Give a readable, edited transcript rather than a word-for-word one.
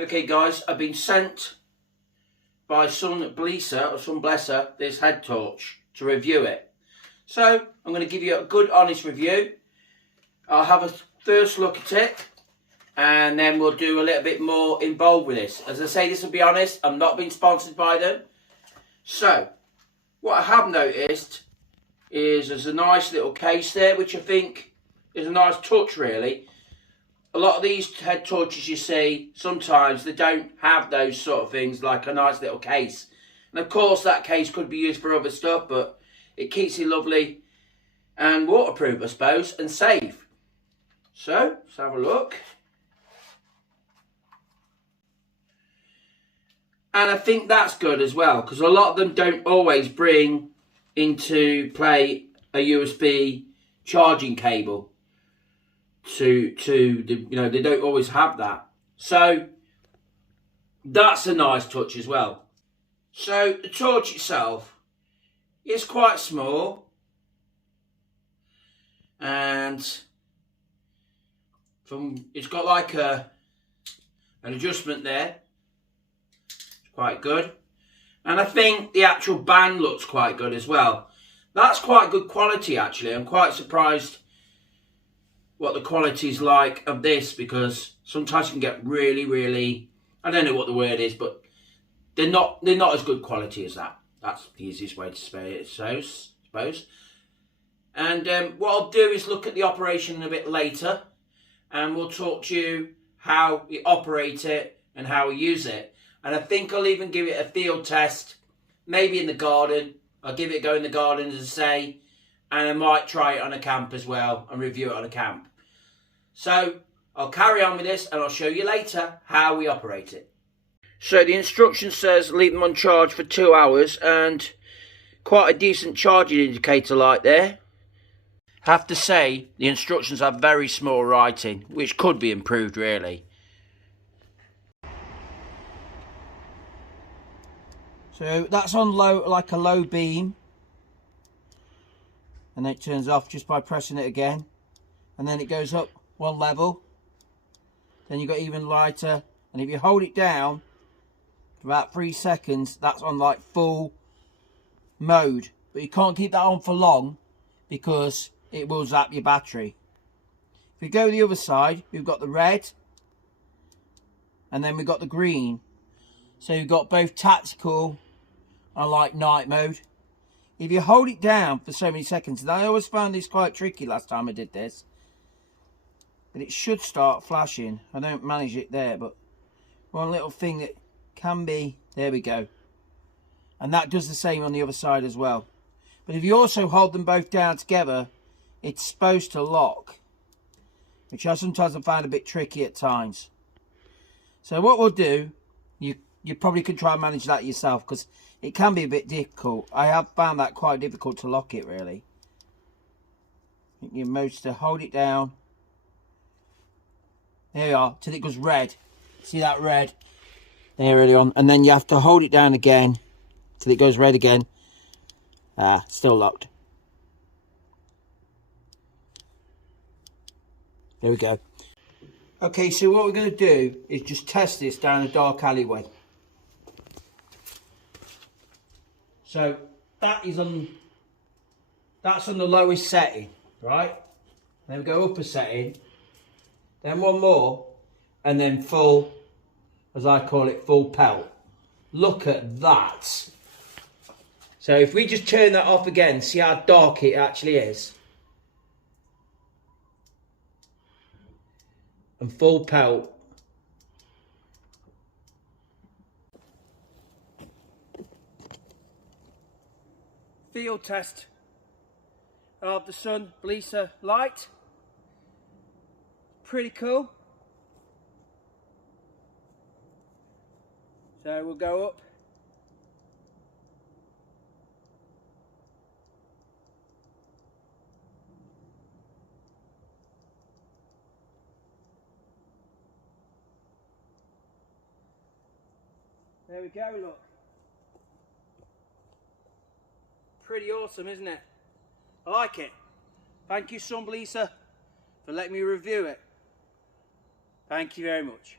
Okay guys, I've been sent by SUNBLESA or SUNBLESA this head torch to review it. So I'm going to give you a good honest review. I'll have a first look at it and then we'll do a little bit more involved with this. As I say, this will be honest, I'm not being sponsored by them. So what I have noticed is there's a nice little case there, which I think is a nice touch really. A lot of these head torches you see, sometimes they don't have those sort of things, like a nice little case. And of course that case could be used for other stuff, but it keeps it lovely and waterproof, I suppose, and safe. So, let's have a look. And I think that's good as well, because a lot of them don't always bring into play a USB charging cable. To the, they don't always have that. So that's a nice touch as well. So the torch itself is quite small, and it's got like an adjustment there. It's quite good, and I think the actual band looks quite good as well. That's quite good quality actually. I'm quite surprised what the quality is like of this, because sometimes you can get really, I don't know what the word is, but they're not as good quality as that. That's the easiest way to say it, I suppose. And what I'll do is look at the operation a bit later, and we'll talk to you how we operate it and how we use it. And I think I'll even give it a field test, maybe in the garden. I'll give it a go in the garden, as I say, and I might try it on a camp as well and review it on a camp. So I'll carry on with this and I'll show you later how we operate it. So the instruction says leave them on charge for 2 hours, and quite a decent charging indicator light there. Have to say the instructions have very small writing, which could be improved really. So that's on low, like a low beam, and then it turns off just by pressing it again, and then it goes up one level, then you've got even lighter, and if you hold it down for about 3 seconds, that's on like full mode, but you can't keep that on for long because it will zap your battery. If we go the other side, we've got the red and then we've got the green, so you've got both tactical and like night mode. If you hold it down for so many seconds, and I always found this quite tricky last time I did this, but it should start flashing. I don't manage it there, but one little thing that can be, there we go. And that does the same on the other side as well. But if you also hold them both down together, it's supposed to lock, which I sometimes find a bit tricky at times. So what we'll do, you probably can try and manage that yourself, because it can be a bit difficult. I have found that quite difficult to lock it really. You're most to hold it down. There you are, till it goes red. See that red? There, early on. And then you have to hold it down again till it goes red again. Ah, still locked. There we go. Okay, so what we're going to do is just test this down a dark alleyway. So that's on the lowest setting, right? Then we go up a setting, then one more, and then full, as I call it, full pelt. Look at that. So if we just turn that off again, see how dark it actually is. And full pelt. Field test of the SUNBLESA light. Pretty cool. So we'll go up. There we go, look. Pretty awesome, isn't it? I like it. Thank you, SUNBLESA, for letting me review it. Thank you very much.